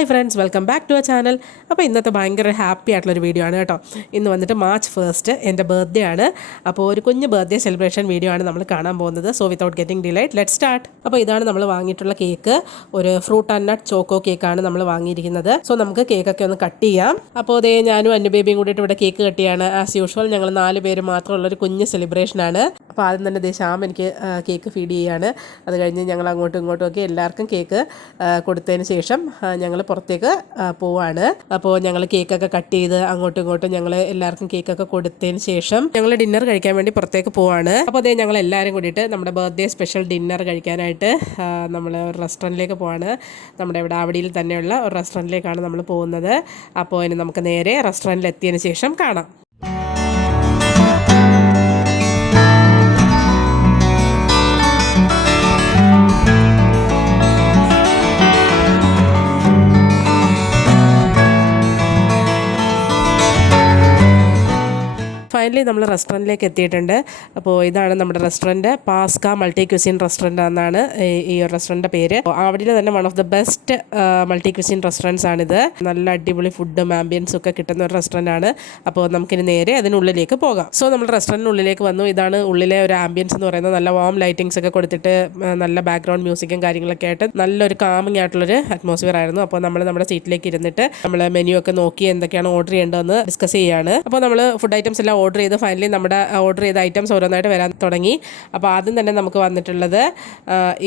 Hi friends, welcome back to our channel. അപ്പോൾ ഇന്നത്തെ ഭയങ്കര ഹാപ്പി ആയിട്ടുള്ളൊരു വീഡിയോ ആണ് കേട്ടോ. ഇന്ന് വന്നിട്ട് March 1 എൻ്റെ ബർത്ത്ഡേ ആണ്. അപ്പോൾ ഒരു കുഞ്ഞ് ബർത്ത്ഡേ സെലിബ്രേഷൻ വീഡിയോ ആണ് നമ്മൾ കാണാൻ പോകുന്നത്. So without getting delete let start. അപ്പോൾ ഇതാണ് നമ്മൾ വാങ്ങിയിട്ടുള്ള കേക്ക്. ഒരു ഫ്രൂട്ട് ആൻഡ് നട്ട് ചോക്കോ കേക്കാണ് നമ്മൾ വാങ്ങിയിരിക്കുന്നത്. സോ നമുക്ക് കേക്കൊക്കെ ഒന്ന് കട്ട് ചെയ്യാം. അപ്പോൾ അതേ ഞാനും അന്നു ബേബിയും കൂടിയിട്ട് ഇവിടെ കേക്ക് കട്ട് ചെയ്യാണ്. ആസ് യൂഷ്വൽ ഞങ്ങൾ 4 പേര് മാത്രമുള്ളൊരു കുഞ്ഞ് സെലിബ്രേഷനാണ്. അപ്പോൾ ആദ്യം തന്നെ ശ്യാം എനിക്ക് കേക്ക് ഫീഡ് ചെയ്യുകയാണ്. അത് കഴിഞ്ഞ് ഞങ്ങൾ അങ്ങോട്ടും ഇങ്ങോട്ടും ഒക്കെ എല്ലാവർക്കും കേക്ക് കൊടുത്തതിന് ശേഷം ഞങ്ങൾ പുറത്തേക്ക് പോവാണ്. അപ്പോൾ ഞങ്ങൾ കേക്കൊക്കെ കട്ട് ചെയ്ത് അങ്ങോട്ടും ഇങ്ങോട്ടും ഞങ്ങൾ എല്ലാവർക്കും കേക്കൊക്കെ കൊടുത്തതിന് ശേഷം ഞങ്ങൾ ഡിന്നർ കഴിക്കാൻ വേണ്ടി പുറത്തേക്ക് പോവാണ്. അപ്പോൾ അതേ ഞങ്ങൾ എല്ലാവരും കൂടിയിട്ട് നമ്മുടെ ബർത്ത്ഡേ സ്പെഷ്യൽ ഡിന്നർ കഴിക്കാനായിട്ട് നമ്മൾ ഒരു റെസ്റ്റോറൻറ്റിലേക്ക് പോവാണ്. നമ്മുടെ ഇവിടെ ആവടിയിൽ തന്നെയുള്ള ഒരു റെസ്റ്റോറൻറ്റിലേക്കാണ് നമ്മൾ പോകുന്നത്. അപ്പോൾ ഇനി നമുക്ക് നേരെ റെസ്റ്റോറൻറ്റിൽ എത്തിയതിന് ശേഷം കാണാം. ഫൈനലി നമ്മൾ റെസ്റ്റോറൻറ്റിലേക്ക് എത്തിയിട്ടുണ്ട്. അപ്പോൾ ഇതാണ് നമ്മുടെ restaurant. Pascha multi cuisine restaurant എന്നാണ് ഈ ഒരു റെസ്റ്റോറൻറ്റിൻ്റെ പേര്. അവിടെ തന്നെ one of the best multi cuisine restaurants ആണിത്. നല്ല അടിപൊളി ഫുഡും ആംബിയൻസും ഒക്കെ കിട്ടുന്ന ഒരു റെസ്റ്റോറൻറ്റ് ആണ്. അപ്പോൾ നമുക്കിനി നേരെ അതിനുള്ളിലേക്ക് പോകാം. സോ നമ്മൾ റെസ്റ്റോറൻറ്റിനുള്ളിലേക്ക് വന്നു. ഇതാണ് ഉള്ളിലെ ഒരു ആംബിയൻസ് എന്ന് പറയുന്നത്. നല്ല വാം ലൈറ്റിങ്സ് ഒക്കെ കൊടുത്തിട്ട് നല്ല ബാക്ക്ഗ്രൗണ്ട് മ്യൂസിക്കും കാര്യങ്ങളൊക്കെ ആയിട്ട് നല്ലൊരു കാമിങ് ആയിട്ടുള്ളൊരു അറ്റ്മോസ്ഫിയർ ആയിരുന്നു. അപ്പോൾ നമ്മൾ നമ്മുടെ സീറ്റിലേക്ക് ഇരുന്നിട്ട് നമ്മൾ മെനു ഒക്കെ നോക്കി എന്തൊക്കെയാണ് ഓർഡർ ചെയ്യേണ്ടതെന്ന് ഡിസ്കസ് ചെയ്യുകയാണ്. അപ്പോൾ നമ്മൾ ഫുഡ് ഐറ്റംസ് എല്ലാം ഓർഡർ ചെയ്ത് ഫൈനലി നമ്മുടെ ഓർഡർ ചെയ്ത ഐറ്റംസ് ഓരോന്നായിട്ട് വരാൻ തുടങ്ങി. അപ്പോൾ ആദ്യം തന്നെ നമുക്ക് വന്നിട്ടുള്ളത്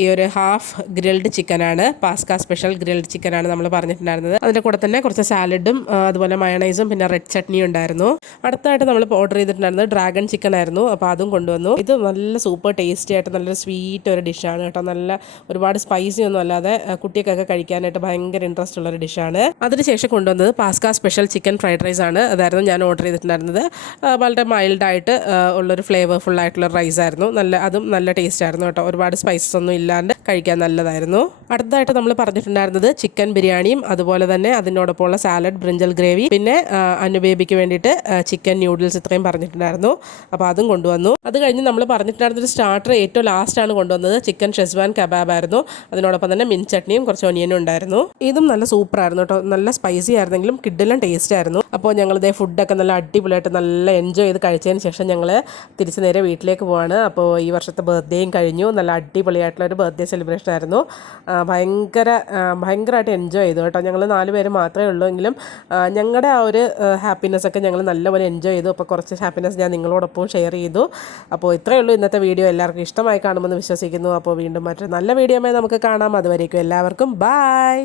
ഈ ഒരു ഹാഫ് ഗ്രിൽഡ് ചിക്കനാണ്. പാസ്ക സ്പെഷ്യൽ ഗ്രിൽഡ് ചിക്കനാണ് നമ്മൾ പറഞ്ഞിട്ടുണ്ടായിരുന്നത്. അതിൻ്റെ കൂടെ തന്നെ കുറച്ച് സാലഡും അതുപോലെ മയണൈസും പിന്നെ റെഡ് ചട്നിയും ഉണ്ടായിരുന്നു. അടുത്തായിട്ട് നമ്മൾ ഓർഡർ ചെയ്തിട്ടുണ്ടായിരുന്നത് ഡ്രാഗൺ ചിക്കൻ ആയിരുന്നു. അപ്പോൾ അതും കൊണ്ടുവന്നു. ഇത് നല്ല സൂപ്പർ ടേസ്റ്റി ആയിട്ട് നല്ലൊരു സ്വീറ്റ് ഒരു ഡിഷാണ് കേട്ടോ. നല്ല ഒരുപാട് സ്പൈസി ഒന്നും അല്ലാതെ കുട്ടിയൊക്കെ കഴിക്കാനായിട്ട് ഭയങ്കര ഇൻട്രസ്റ്റ് ഉള്ളൊരു ഡിഷാണ്. അതിനുശേഷം കൊണ്ടുവന്നത് Pascha special chicken fried rice ആണ്. അതായിരുന്നു ഞാൻ ഓർഡർ ചെയ്തിട്ടുണ്ടായിരുന്നത്. വളരെ മൈൽഡായിട്ട് ഉള്ളൊരു ഫ്ലേവർഫുൾ ആയിട്ടുള്ള റൈസ് ആയിരുന്നു. അതും നല്ല ടേസ്റ്റ് ആയിരുന്നു കേട്ടോ. ഒരുപാട് സ്പൈസസ് ഒന്നും ഇല്ലാണ്ട് കഴിക്കാൻ നല്ലതായിരുന്നു. അടുത്തതായിട്ട് നമ്മൾ പറഞ്ഞിട്ടുണ്ടായിരുന്നത് ചിക്കൻ ബിരിയാണിയും അതുപോലെ തന്നെ അതിനോടൊപ്പമുള്ള സാലഡ്, ബ്രിഞ്ചൽ ഗ്രേവി, പിന്നെ അന്നു ബേബിക്ക് വേണ്ടിയിട്ട് ചിക്കൻ ന്യൂഡിൽസ് ഇത്രയും പറഞ്ഞിട്ടുണ്ടായിരുന്നു. അപ്പോൾ അതും കൊണ്ടുവന്നു. അത് കഴിഞ്ഞ് നമ്മൾ പറഞ്ഞിട്ടുണ്ടായിരുന്നൊരു സ്റ്റാർട്ടർ ഏറ്റവും ലാസ്റ്റാണ് കൊണ്ടുവന്നത്. ചിക്കൻ ഷെസ്വാൻ കബാബ് ആയിരുന്നു. അതിനോടൊപ്പം തന്നെ മിൻ ചട്നിയും കുറച്ച് ഒനിയനും ഉണ്ടായിരുന്നു. ഇതും നല്ല സൂപ്പറായിരുന്നു കേട്ടോ. നല്ല സ്പൈസി ആയിരുന്നെങ്കിലും കിഡിലും ടേസ്റ്റ് ആയിരുന്നു. അപ്പോൾ ഞങ്ങളിതേ ഫുഡൊക്കെ നല്ല അടിപൊളിയായിട്ട് നല്ല എൻജോയ് ചെയ്ത് കഴിച്ചതിന് ശേഷം ഞങ്ങൾ തിരിച്ച് നേരെ വീട്ടിലേക്ക് പോവാണ്. അപ്പോൾ ഈ വർഷത്തെ ബർത്ത്ഡേയും കഴിഞ്ഞു. നല്ല അടിപൊളിയായിട്ടുള്ളൊരു ബർത്ത്ഡേ സെലിബ്രേഷൻ ആയിരുന്നു. ഭയങ്കരമായിട്ട് എൻജോയ് ചെയ്തു കേട്ടോ. ഞങ്ങൾ 4 പേര് മാത്രമേ ഉള്ളൂ എങ്കിലും ഞങ്ങളുടെ ആ ഒരു ഹാപ്പിനെസ് ഒക്കെ ഞങ്ങൾ നല്ലപോലെ എൻജോയ് ചെയ്തു. അപ്പോൾ കുറച്ച് ഹാപ്പിനെസ് ഞാൻ നിങ്ങളോടൊപ്പം ഷെയർ ചെയ്തു. അപ്പോൾ ഇത്രയേ ഉള്ളൂ ഇന്നത്തെ വീഡിയോ. എല്ലാവർക്കും ഇഷ്ടമായി കാണുമെന്ന് വിശ്വസിക്കുന്നു. അപ്പോൾ വീണ്ടും മറ്റൊരു നല്ല വീഡിയോയുമായി നമുക്ക് കാണാം. അതുവരേക്കും എല്ലാവർക്കും ബൈ.